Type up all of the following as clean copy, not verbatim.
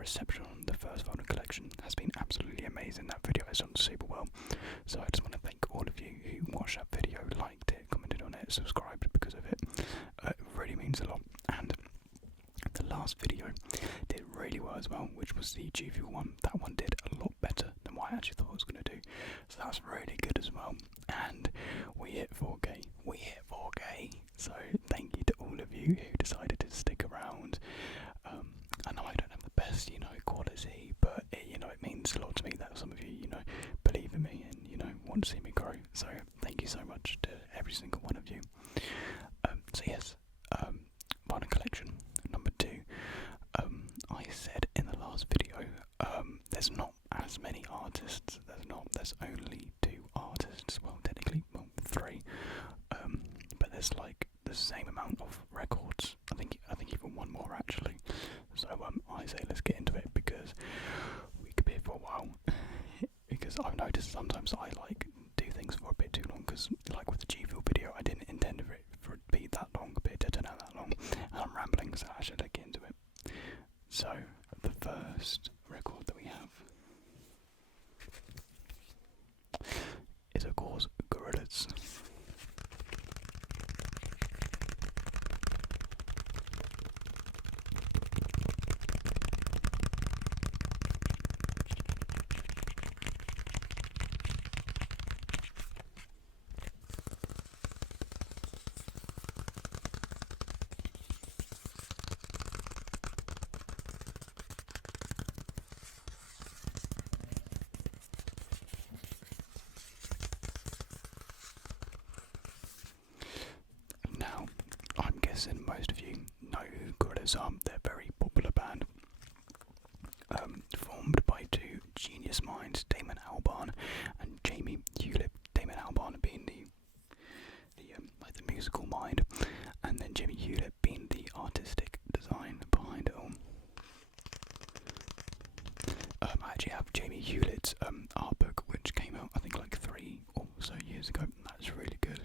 reception on the first vinyl collection has been absolutely amazing. That video has done super well. So I just want to thank all of you who watched that video, liked it, commented on it, subscribed because of it. It really means a lot. And the last video did really well as well, which was the G Fuel one. That one did a lot better than what I actually thought it was going to do. So that's really good as well. And we hit 4K. We hit 4K. So thank you to all of you who decided to stick around. I know I don't have the best, quality, but it means a lot to me that some of you, believe in me and, want to see me grow. So thank you so much to every single one of you. So yes, vinyl collection number 2. I said in the last video, there's not as many artists. There's only 2 artists. Well, technically, 3. But there's like the same amount of records. I think even one more actually. So I say let's get into it because we could be here for a while. Because I've noticed sometimes I do things for a bit too long. Because like with the G Fuel video, I didn't intend for it to be that long, but it did turn out that long. And I'm rambling, so I should get into it. So the first record that we have is of course Gorillaz. Now, I'm guessing most of you know who Gorillaz are. They're a very popular band, formed by 2 genius minds, Damon Albarn and Jamie Hewlett. Damon Albarn being the musical mind, and then Jamie Hewlett being the artistic design behind it all. I actually have Jamie Hewlett's art book, which came out I think like 3 or so years ago. That's really good.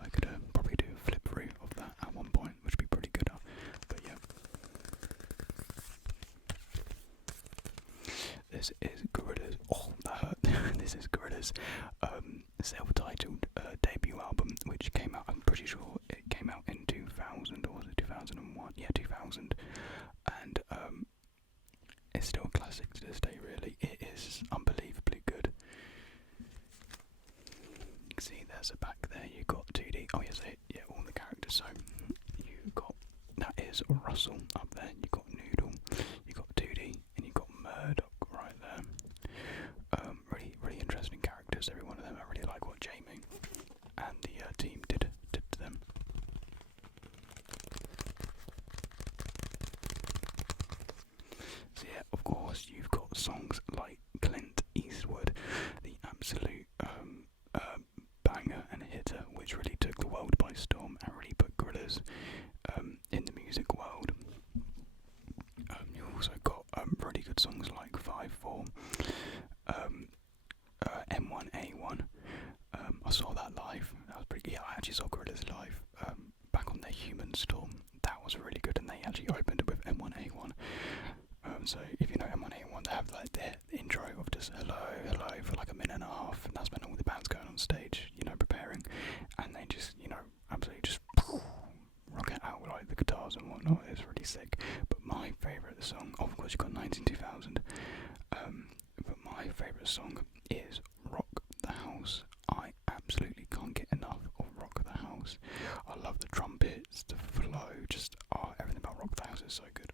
I could probably do a flip through of that at one point, which would be pretty good. But yeah, this is Gorillaz. Oh, that hurt. This is Gorillaz' self-titled debut album, which came out. I'm pretty sure it came out in 2000 or was it 2001? Yeah, 2000. And it's still a classic to this day. Really, it is unbelievably good. You can see there's a back there. You got 2D. Oh yes, yeah, all the characters. So you got that is Russell up there. You got Noodle. You got 2D, and you got Murdoch right there. Really interesting characters. Every one of them. I really like what Jamie and the team did to them. So yeah, of course you've got songs like Clint Eastwood, the absolute banger and hitter, which really took the world by storm and really put Gorillaz in the music world. You also got really good songs like 5-4, M1A1. I saw that live. That was pretty. Yeah, I actually saw Gorillaz live back on their Human Storm. That was really good, and they actually opened it with M1A1. So if you know M1A1, they have like their intro of just hello for like a minute and a half, and that's when all the band's going on stage, preparing, and they just, absolutely just rock it out with like the guitars and whatnot. It's really sick. But my favourite song, of course, you got 19-2000, but my favourite song is Rock the House. I absolutely can't get enough of Rock the House. I love the trumpets, the flow, just everything about Rock the House is so good.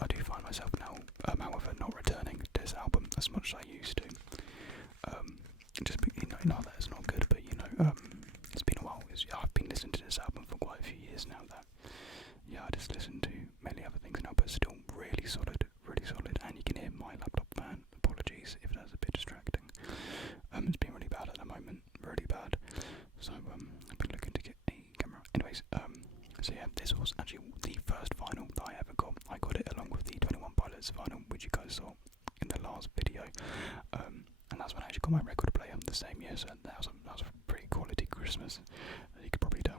I do find myself now, however, not returning to this album as much as I used to. Not that it's not good, but it's been a while. I've been listening to this album for quite a few years now. I just listen to many other things now, but still really solid, and you can hear my laptop fan. Apologies if that's a bit distracting. It's been really bad at the moment, really bad. So I've been looking to get a camera. Anyways, so yeah, this was actually the first vinyl that I ever got. I got it along with the 21 Pilots vinyl, which you guys saw in the last video. And that's when I actually got my record player the same year, so that was a pretty quality Christmas, as you could probably tell.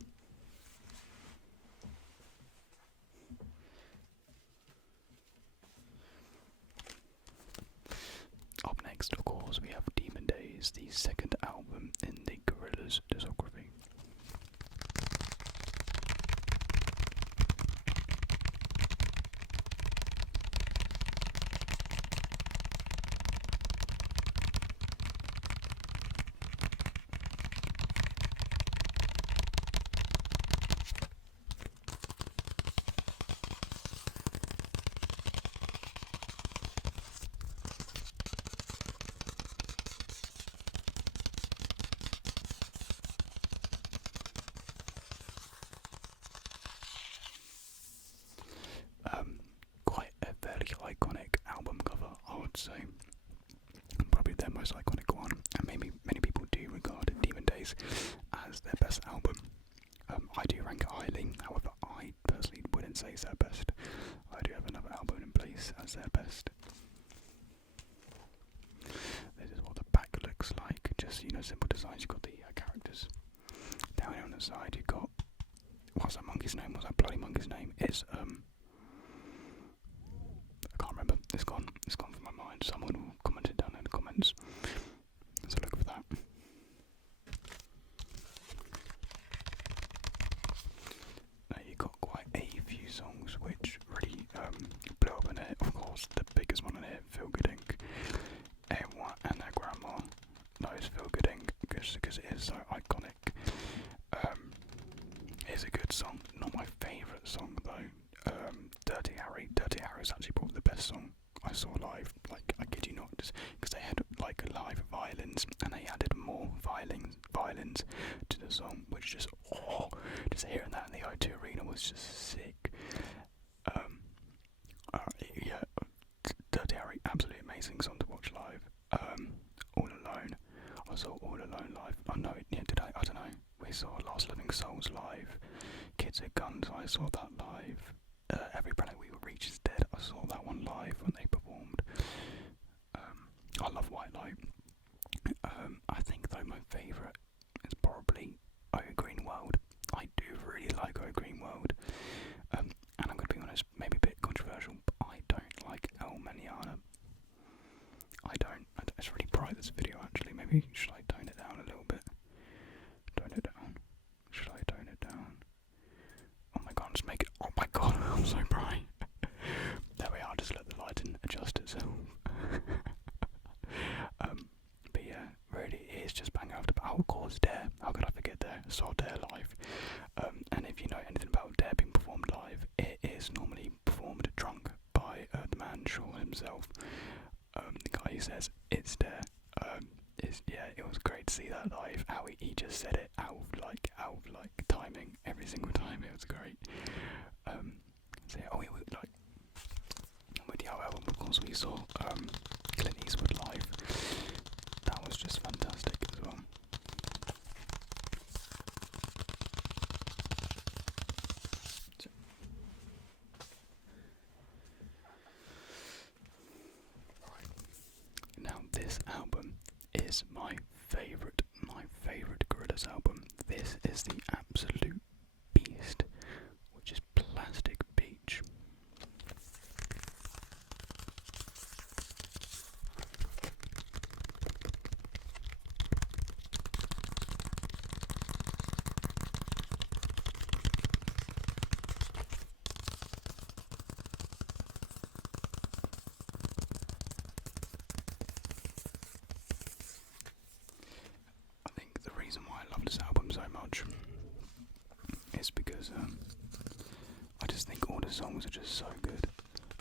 Up next, of course, we have Demon Days, the second album in the Gorillaz discography. Quite a fairly iconic album cover, I would say. Probably their most iconic one, and maybe many people do regard Demon Days as their best album. I do rank it highly, however, I personally wouldn't say it's their best. I do have another album in place as their best. This is what the back looks like, just, simple designs. You've got the characters. Down here on the side, you've got, what's that monkey's name? What's that bloody monkey's name? It's, I can't remember. It's gone from my mind. Someone will comment it down in the comments. So look for that. Now you've got quite a few songs which really blew up in it. Of course, the biggest one in it, Feel Good Inc. Everyone and their grandma knows Feel Good Inc. because it is so iconic. It's a good song. Not my favourite song though. Dirty Harry is actually probably the best song I saw live. Like, I kid you not, just because they had like live violins and they added more violins to the song, which just hearing that in the O2 Arena was just sick. Yeah, Dirty Harry, absolutely amazing song to watch live. All Alone, I saw All Alone live. Oh no, yeah, did I? I don't know. We saw Last Living Souls live. Kids with Guns, I saw that live. Every Planet We Reach Is Dead, I saw that one live when they performed. I love White Light. I think though my favourite is probably Oh Green World. I do really like Oh Green World. And I'm going to be honest, maybe a bit controversial, but I don't like El Mañana. I don't. It's really bright, this video actually. Maybe should I tone it down a little bit? Tone it down. Should I tone it down? Oh my god, just make it. Oh my god, I'm so bright. There we are, just let the lighting adjust itself. But yeah, really it is just bang after. Oh, of course, Dare. How could I forget Dare? Saw Dare live. And if you know anything about Dare being performed live, it is normally performed drunk by the man Shaw himself. The guy who says it's Dare. It was great to see that live. How he just said it out of timing every single time. It was great. So yeah, with the album, of course, we saw Clint Eastwood live. That was just fantastic as well. Now this album is my favourite Gorillaz album. This is the absolute beast, which is Plastic Beach. The reason why I love this album so much is because I just think all the songs are just so good,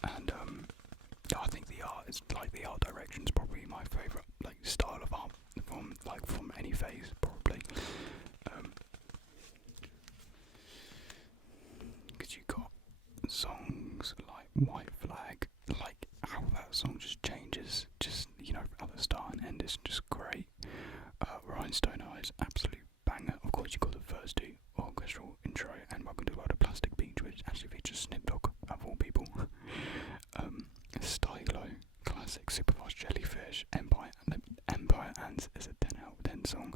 and I think the art direction is probably my favourite style of art from any phase probably, because you got songs like White Flag, like how that song just changes, at the start and end is just great. Rhinestone Eyes, absolute banger. Of course, you got the first two, orchestral intro and Welcome to the World of Plastic Beach, which actually features Snoop Dogg of all people. Stylo, classic, Superfast Jellyfish, Empire Ants is a 10 out of 10 song.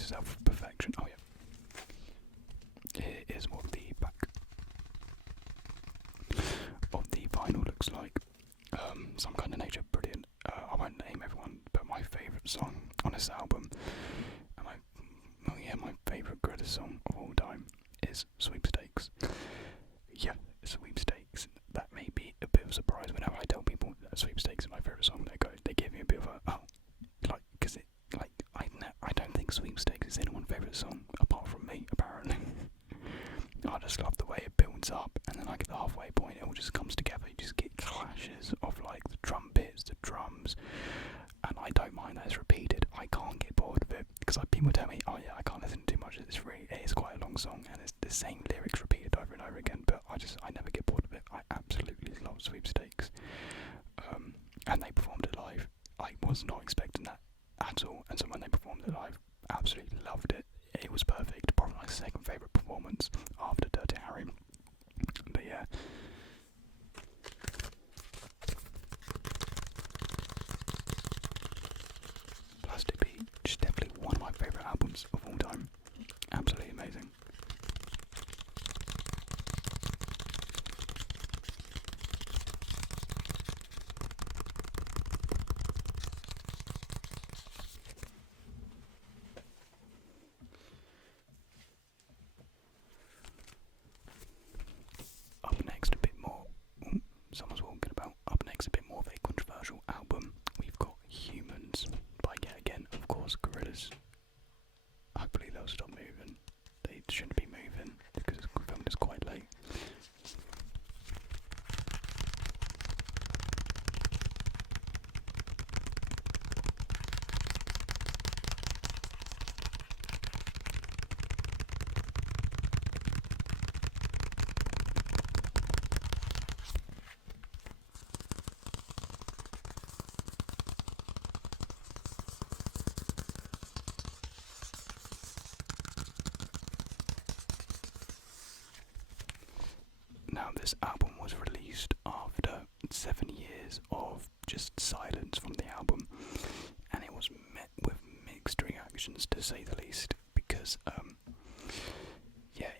self-perfection. Oh yeah. Here is what the back of the vinyl looks like. Some Kind of Nature, brilliant. I won't name everyone, but my favourite song on this album, and my favourite Gorillaz song of all time is Sweepstakes. Yeah, Sweepstakes. That may be a bit of a surprise whenever I tell people that Sweepstakes is my favourite song. They give me a bit of a because I don't think Sweepstakes is anyone's favourite song apart from me, apparently. I just love the way it builds up, and then like at the halfway point it all just comes together. You just get clashes of like the trumpets, the drums, and I don't mind that it's repeated. I can't get bored of it because people tell me, oh yeah, I can't listen to too much. It is quite a long song and it's the same lyrics repeated over and over again. But I never get bored of it. I absolutely love Sweepstakes, and they performed it live. I was not expecting that at all, and so when they performed it live, absolutely loved it. It was perfect. Probably my second favourite performance after Dirty Harry. But yeah. Plastic Beach is definitely one of my favourite albums of all time. Absolutely amazing. Up next, a bit more. Someone's walking about. Up next, a bit more of a controversial album. We've got Humans by yet again, of course, Gorillaz. Hopefully they'll stop moving. They shouldn't be moving because the film is quite late. Now, this album was released after 7 years of just silence from the album, and it was met with mixed reactions, to say the least, because,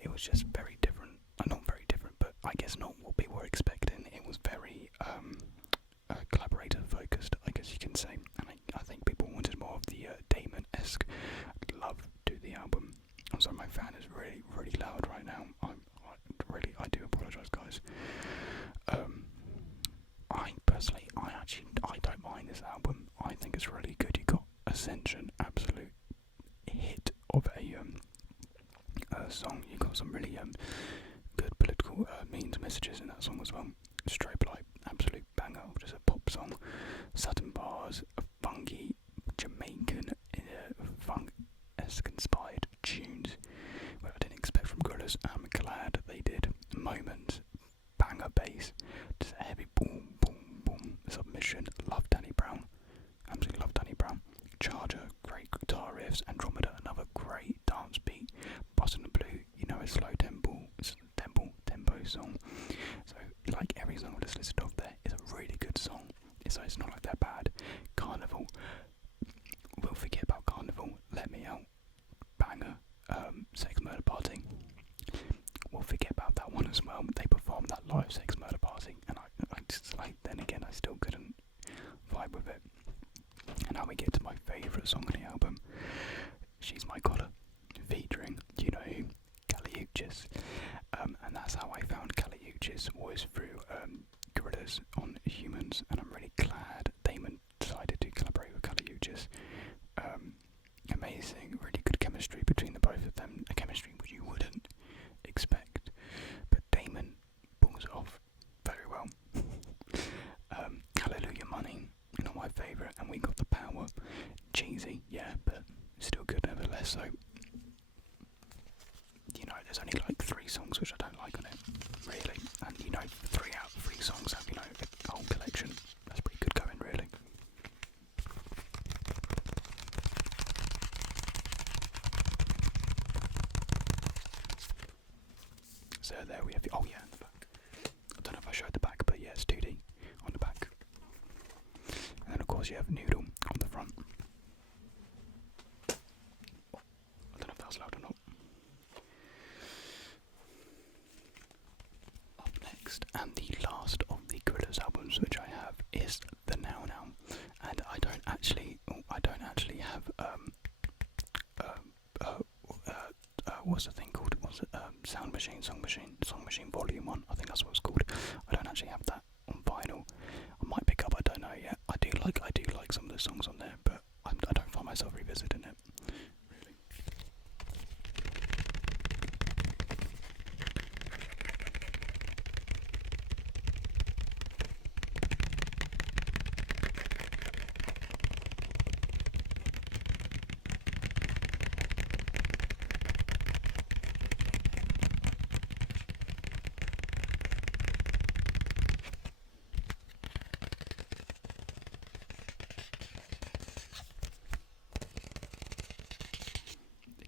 it was just very different. Not very different, but I guess not what people were expecting. It was very collaborator focused, I guess you can say, and I think people wanted more of the Damon-esque love to the album. I'm sorry, my fan is really, really loud right now. I do apologise, guys. I don't mind this album. I think it's really good. You got Ascension, absolute hit of a song. You got some really good political means messages in that song as well. Strobe Light, absolute banger, just a pop song. Satin Bars, a funky Jamaican funk-esque inspired tunes. Well, I didn't expect from Gorillaz. I'm glad they did. Moment, banger bass, just a heavy boom, boom, boom. Submission, love Danny Brown. Absolutely love Danny Brown. Charger, great guitar riffs. Andromeda, another great dance beat. Bustin' the Blue, a slow tempo song. So, like every song I just listed off there is a really good song. So it's not like that bad. Carnival, we'll forget about Carnival. Let Me Out, banger. Sex Murder Party, we'll forget about that one as well. They performed that live Sex Murder Party, and then again I still couldn't vibe with it. And now we get to my favourite song on the album, She's My Collar, featuring, you know who, Kali Uchis. And that's how I found Kali Uchis, was through Gorillaz on Humans, and I'm really glad Damon decided to collaborate with Kali Uchis. Amazing, really good chemistry between the both of them, a chemistry which you wouldn't expect, but Damon pulls it off very well. Hallelujah Money, not my favourite, and we got The Power. Cheesy, yeah, but still good nevertheless. So, there's only like 3 songs which I don't like on it, really, and 3 out of 3 songs have, a whole collection. That's pretty good going, really. So there we have it. Oh yeah, in the back. I don't know if I showed the back, but yeah, it's 2D on the back. And then of course you have Noodle on the front. Song Machine Volume 1, I think that's what it's called. I don't actually have that on vinyl. I might pick up, I don't know yet. I do like some of the songs on there, but I don't find myself revisiting it, really.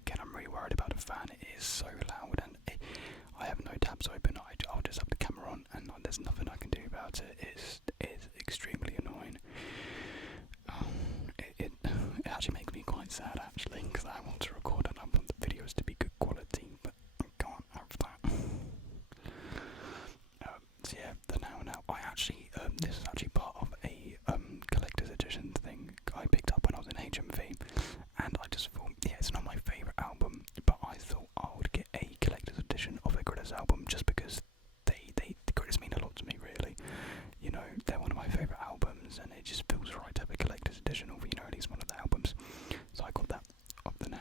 Again, I'm really worried about the fan. It is so loud, and I have no tabs open. I'll just have the camera on, and there's nothing I can do about it. It's extremely annoying. It actually makes me quite sad, actually, because I want to record and I want the videos to be good quality, but I can't have that. So yeah, the Now. I actually, this is actually part of a collector's edition thing I picked up when I was in HMV, and I just thought, yeah, it's not my favourite album, but I thought I would get a collector's edition of a Critters album just because the Critters mean a lot to me, really. You know, they're one of my favourite albums, and it just feels right to have a collector's edition of, you know, at least one of the albums. So I got that of the Now.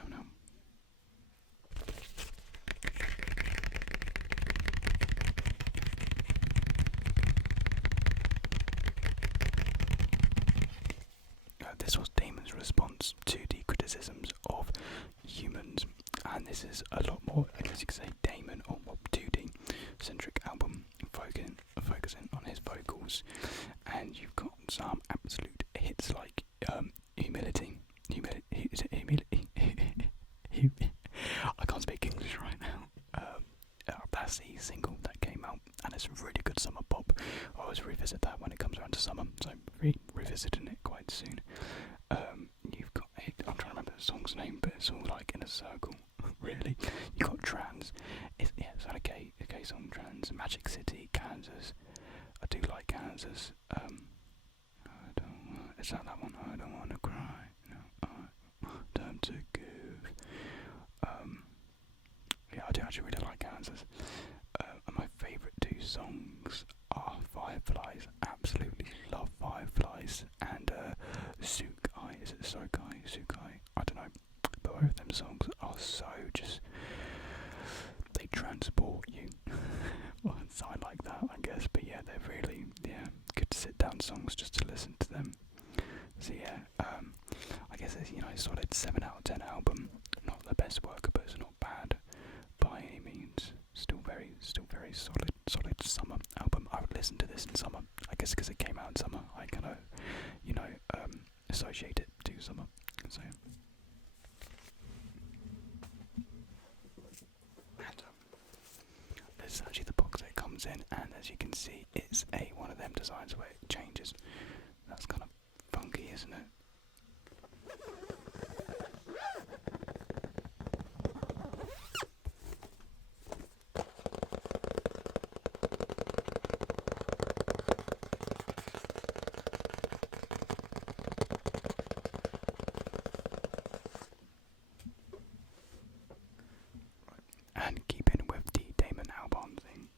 This was Damon's response to the criticisms of humans, and this is a lot more, I guess you could say, Damon or 2D centric album, focusing on his vocals, and you've got some absolute hits like Humility. I can't speak English right now. That's the single that came out, and it's a really good summer pop. I always revisit that when it comes around to summer, so I'm revisiting it quite soon. You've got, I'm trying to remember the song's name, but it's all like in a circle, really. You got Trans, it's like a gay song, Trans, Magic City, Kansas. I do like Kansas. Is that one? I don't wanna cry. No, time to give. Yeah, I do actually really like Kansas. And my favourite two songs are Fireflies. Absolutely love Fireflies, and Sukai. Is it Sukai? I don't know. But both of them songs are so just, they transport you. Well, so I like that, I guess. But yeah, they're really good to sit down songs just to listen to them. So yeah, I guess it's, you know, solid 7 out of 10 album. Not the best work, but it's not bad by any means. Still very solid summer album. I would listen to this in summer. I guess because it came out in summer, I kind of, you know, associate it to summer. So. And, this is actually the box that it comes in, and as you can see, it's one of them designs where it changes. That's kind of funky, isn't it? And keeping with the Damon Albarn thing,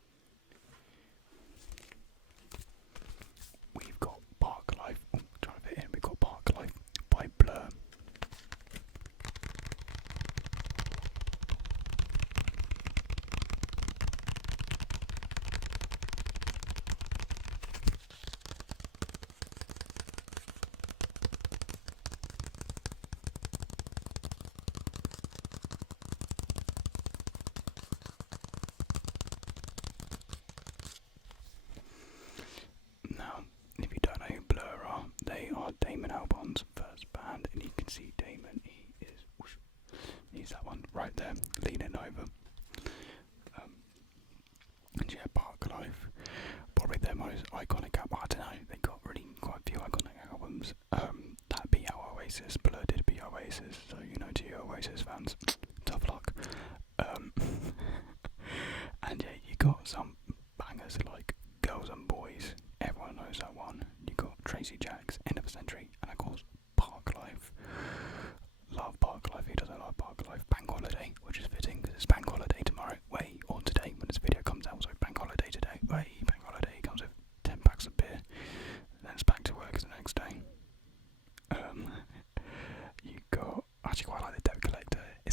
we've got Park Life. Oh, trying to fit in. We've got Park Life by Blur. Now, if you don't know who Blur are, they are Damon Albarn's first band, and you can see Damon, he's that one right there, leaning over. And yeah, Park Life, probably their most iconic album. I don't know, they got really quite a few iconic albums. That beat out Oasis, Blur did beat Oasis, so you know, to you Oasis fans, tough luck. And yeah, you got some bangers like Girls and Boys, everyone knows that one. You got Tracy Jacks, End of a Century, and of course Park Life. Love Park Life, who doesn't love Park Life? Bank Holiday, which is fitting because it's Bank Holiday tomorrow, or today,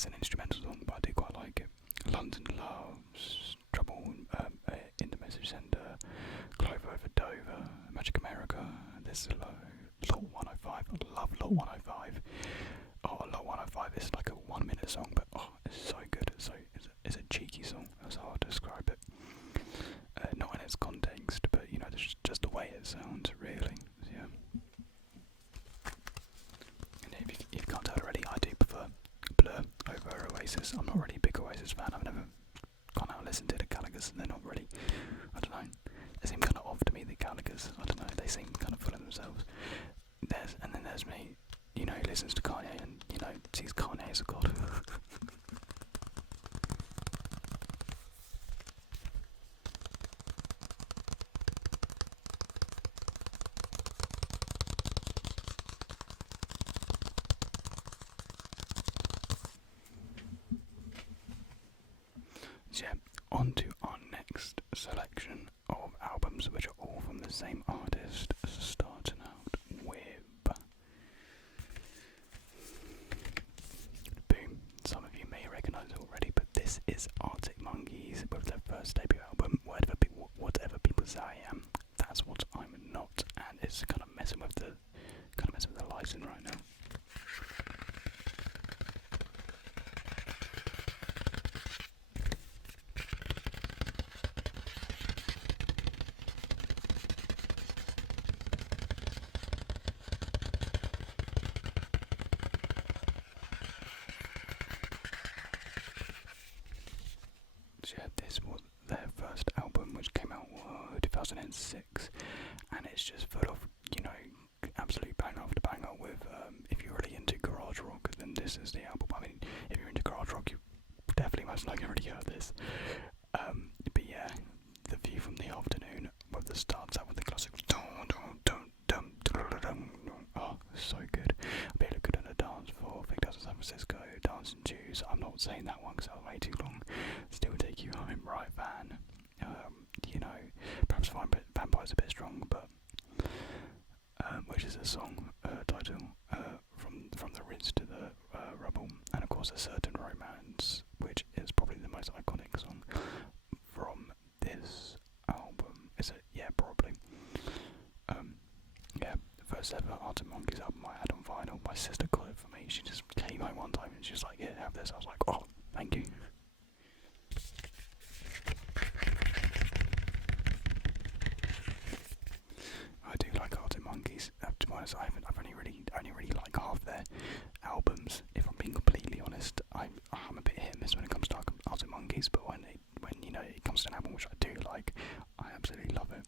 it's an instrumental song, but I do quite like it. London Loves, Trouble in the Message Centre, Clover over Dover, Magic America, This is Law 105. I love Law 105. Oh, Law 105 is like a 1 minute song, but oh, it's so good. It's a cheeky song, that's how I describe it. Not in its context, but you know, just the way it sounds, really. Yeah. And if you can't tell already, I do prefer Blur over Oasis. I'm not really a big Oasis fan. I've never gone out and listened to the Gallagher's, and they're not really, I don't know, they seem kind of off to me, the Gallagher's. I don't know, they seem kind of full of themselves. And then there's me, you know, who listens to Kanye and, you know, sees Kanye as a god. So yeah, on to our next selection of albums, which are all from the same artist, starting out with boom. Some of you may recognise it already, but this is Arctic Monkeys with their first debut album, Whatever People Say I Am. That's what I'm not, and it's kind of messing with the license right now. Yeah, this was their first album, which came out 2006, and it's just full of, you know, absolute bang after banger with, if you're really into garage rock, then this is the album. I mean, if you're into garage rock, you definitely most likely already heard this. But yeah, The View from the Afternoon, with the starts out with the classic oh, so good. I bet it look good on a dance floor, Big Dance in San Francisco, Dancing Jews. I'm not saying that one because that was way too long. Still Take You Home, Right Van. You know, perhaps Vampire's a bit strong, but which is a song title from the Ritz to the Rubble, and of course A Certain Romance, which is probably the most iconic song from this album. Is it? Yeah, probably. Yeah, the first ever Arctic Monkeys album I had on vinyl. My sister got it for me. She just came home one time and she was like, "Yeah, have this." I was like, "Oh, thank you." I do like Arctic Monkeys. To be honest, I've only really like half their albums. If I'm being completely honest, I'm a bit hit and miss when it comes to Arctic Monkeys. But when you know it comes to an album which I do like, I absolutely love it.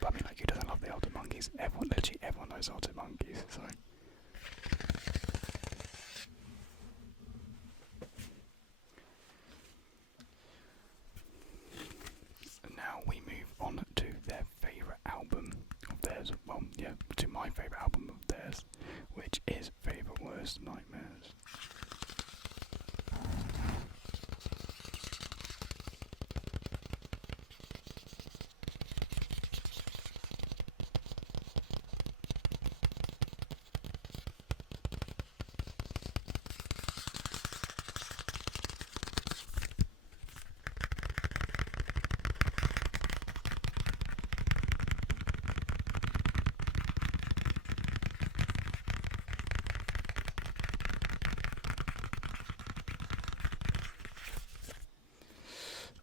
But I mean, like, who doesn't love the Arctic Monkeys? Literally everyone knows Arctic Monkeys. So. Now we move on to their favourite album of theirs. Well, yeah, to my favourite album of theirs, which is Favourite Worst Nightmares.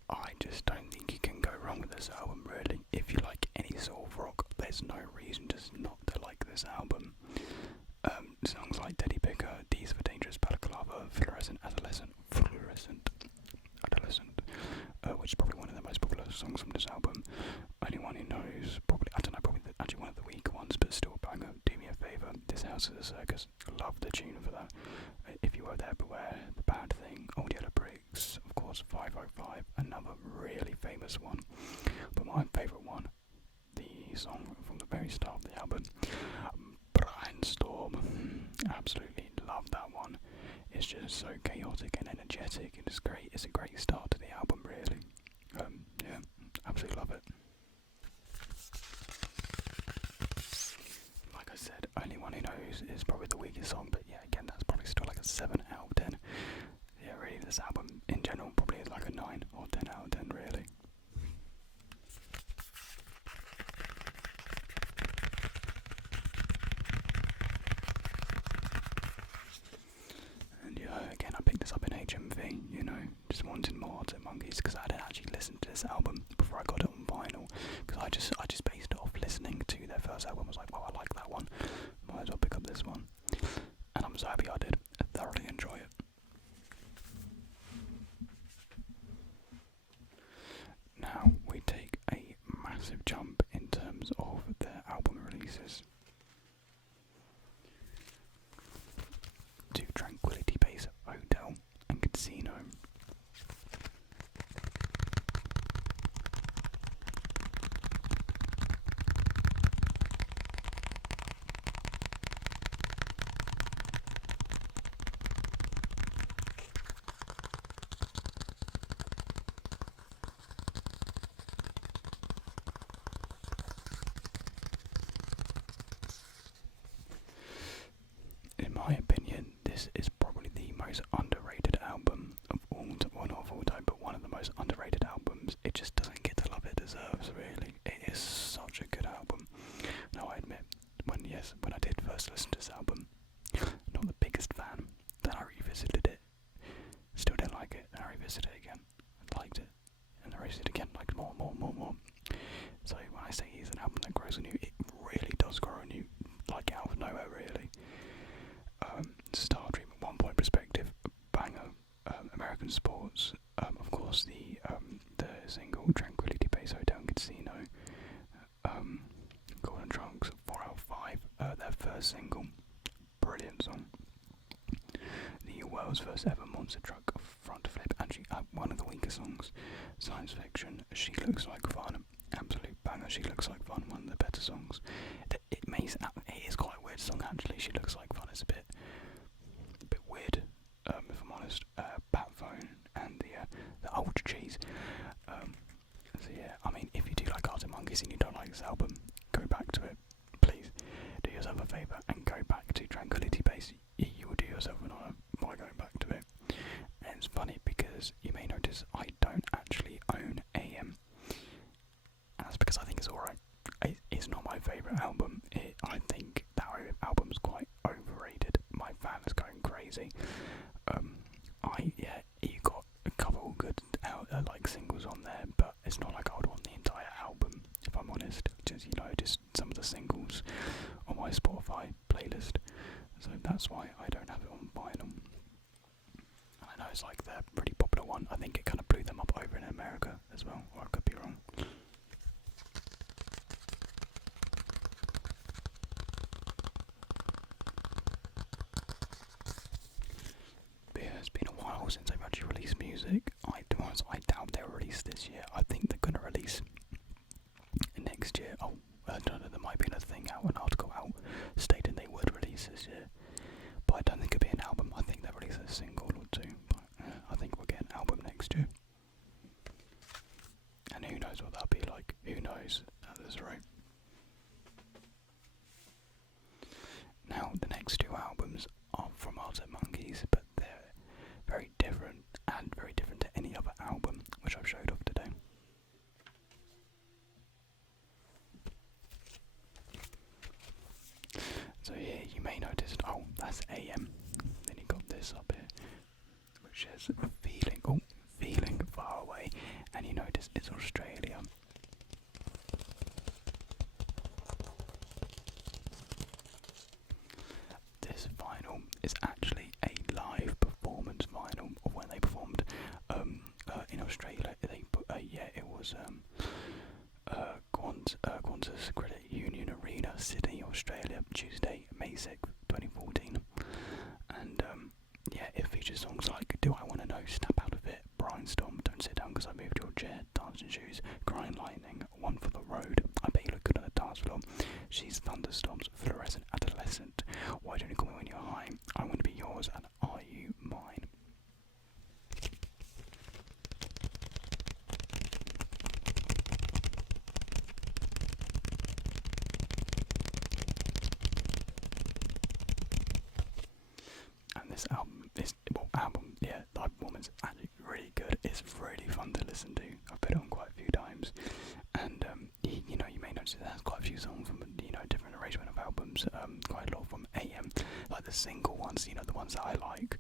I just don't think you can go wrong with this album, really. If you like any sort of rock, there's no reason just not to like this album. Songs like Teddy Picker, D's for Dangerous Balaclava, Fluorescent Adolescent, which is probably one of the most popular songs from this album. Anyone who knows, probably actually one of the weaker ones, but still a banger. Do Me a Favour, This House is a Circus, love the tune for that. If You Were There, Beware, The Bad Thing, Old Yellow Bricks, of course 505, another really famous one. But my favourite one, the song from the very start of the album, Brainstorm. Absolutely love that one. It's just so chaotic and energetic, and it's great. It's a great start to the album, really. Yeah, absolutely love it. massive jump in terms of their album releases. To Tranquility Base Hotel and Casino. In my opinion, this is probably the most underrated album of all time, well not of all time, but one of the most underrated albums. It just doesn't get the love it deserves, really. It is such a good album. Now I admit, when I did first listen to this album, not the biggest fan, then I revisited it, still didn't like it, and I revisited it again, and liked it, and I revisited it again, liked more. So when I say it's an album that grows on you, it really does grow on you, like out of nowhere, really. Star Dream at one point perspective, banger. American Sports, of course the single Tranquility Base Hotel and Casino, Golden Trunks 4 out of 5, their first single, brilliant song. The world's first ever monster truck front flip, actually one of the weaker songs. Science Fiction, She Looks Like Fun, absolute banger. She Looks Like Fun, one of the better songs. It is quite a weird song actually. She Looks Like Fun is a bit weird, if I'm honest. Bat Phone and the Ultra Cheese. So yeah, I mean, if you do like Arctic Monkeys and you don't like this album, go back to it. Please do yourself a favour and go back to Tranquility Base. You will do yourself an honour by going back to it. And it's funny because you may notice I don't actually own AM, and that's because I think it's alright. It's not my favourite album. I think that album's quite overrated. My fan is going crazy. You got a couple good like singles on there, but it's not like I would want the entire album, if I'm honest. Just some of the singles on my Spotify playlist. So that's why I don't have it on vinyl. And I know it's like their pretty popular one. I think it kind of blew them up over in America as well, or I could be wrong. It's been a while since they've actually released music. I doubt they'll release this year. I think they're going to release next year. Oh, I don't know, there might be another thing out, an article out stating they would release this year. But I don't think it'll be an album. I think they'll release a single or two. But I think we'll get an album next year. And who knows what that'll be like. Who knows? That's right. Now, the next two albums are from Arctic Monkeys, but they're very different, and very different to any other album which I've showed off today. So here you may notice, oh, that's AM. Then you got this up here, which is Feeling Far Away, and you notice it's Australia. This vinyl is actually a live performance vinyl of when they performed in Australia. It was Qantas Credit Union Arena, Sydney, Australia, Tuesday, May 6th, 2014. And it features songs like Do I Wanna Know, Snap Out of It, Brainstorm, Don't Sit Down Cause I Moved Your Chair, Dancing Shoes, Crying Lightning, One for the Road, I Bet You Look Good on the Dance Floor, She's Thunderstorms, Fluorescent Adolescent, Why Don't You Call Me When You're High, I Want to Be Yours, and Are You Mine? And this album is, live performance is actually really good. It's really fun to listen to. I've put it on quite a few times, and you may notice it has quite a few songs from different arrangement of albums. Quite a lot from AM, like the single ones, the ones that I like.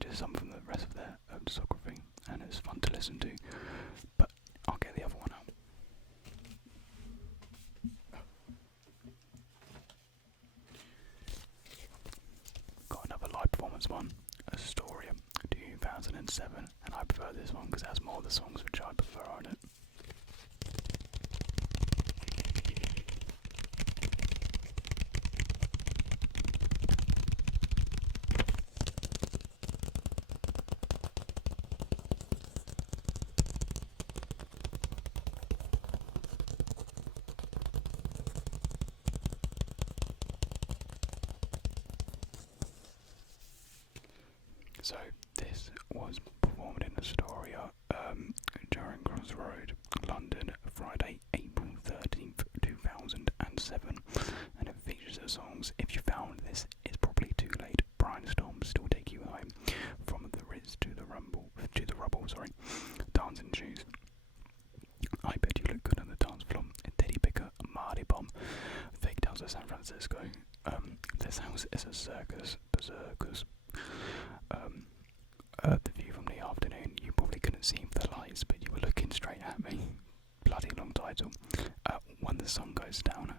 Just some from the rest of their discography, and it's fun to listen to. But I'll get the other one out. Got another live performance one, Astoria 2007, and I prefer this one because it has more of the songs which I prefer on it. So this was performed in Astoria during Crossroad, London, Friday, April 13th, 2007, and it features the songs If You Found This, It's Probably Too Late, Brainstorm, Still Take You Home, From the Ritz to the Rubble, Dancing Shoes, I Bet You Look Good on the Dance Floor, Teddy Picker, Mardy Bomb, Fake Tales of San Francisco, This House is a Circus, Berserkers, The View from the Afternoon, You Probably Couldn't See for the lights, but you were looking straight at me, bloody long title, When the Sun Goes Down,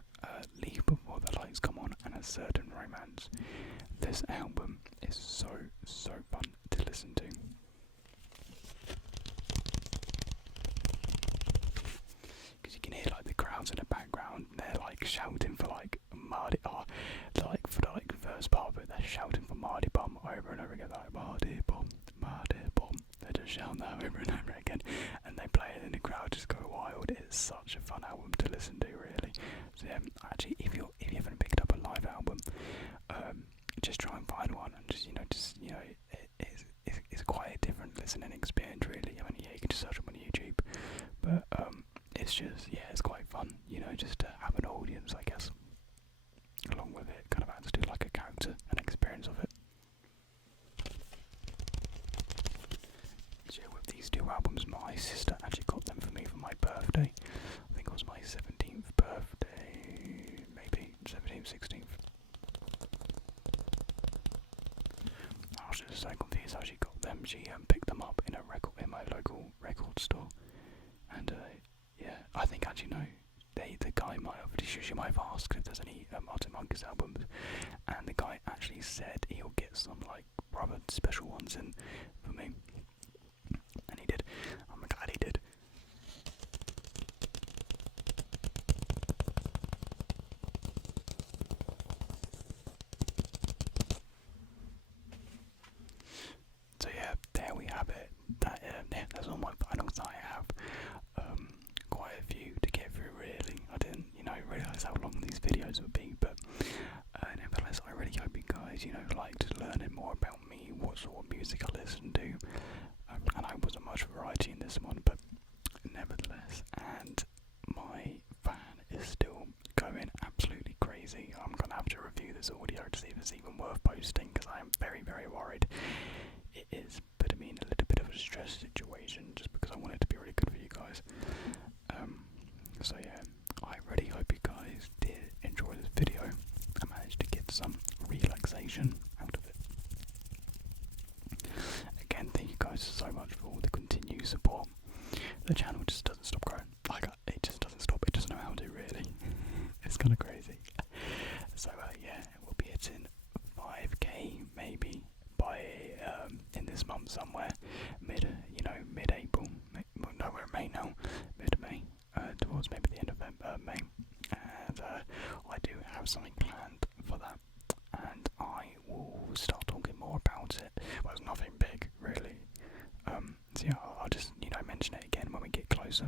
Leave Before the Lights Come On, and A Certain Romance. This album is so fun to listen to. Because you can hear like the crowds in the background, they're like shouting for like Mardy, like for the like first part of it, they're shouting for Mardy Bomb over and over again, like Mardy Bomb, Mardy Bomb. They just shout that over and over again, and they play it and the crowd just go wild. It's such a fun album to listen to, really. So yeah, actually, if you haven't picked up a live album, just try and find one, and it's quite a different listening experience, really. I mean, yeah, you can just search them on YouTube, but it's just, yeah, it's quite fun, just to have an audience, I guess, along with it. Kind of adds to like a character and experience of it. So with these two albums, my sister actually got them for me for my birthday. I think it was my 17th birthday, maybe 17th, 16th. I was just so confused how she got them. She picked them up in my local record store, and yeah, I think actually no, the guy might have, she might have asked if there's any Martin Monkeys albums, and the guy actually said he'll get some like rather special ones in for me, and he did. I'm glad he did. So yeah, there we have it. That's all my finals I have. Quite a few to get through, really. I didn't, realise how long these videos would be, but nevertheless, I really hope you guys, liked learning more about me, what sort of music I listen to. And I wasn't much variety in this one, but nevertheless, and my fan is still going absolutely crazy. I'm gonna have to review this audio to see if it's even worth posting, because I am very, very worried. It is putting me in a little bit of a stress situation, just because I want it to be really good for you guys. So yeah, I really hope you guys did enjoy this video. I managed to get some relaxation out of it. Again, thank you guys so much for all the continued support. The channel just doesn't stop growing. It just doesn't stop. It doesn't know how to, really. It's kind of crazy. So yeah, we'll be hitting 5k maybe by in this month somewhere, mid-April. No, we're in May now. Mid-May, towards maybe the end of May. And I do have something planned for that, and I will start talking more about it. Well, it's nothing big, really. So yeah, I'll just mention it again when we get closer.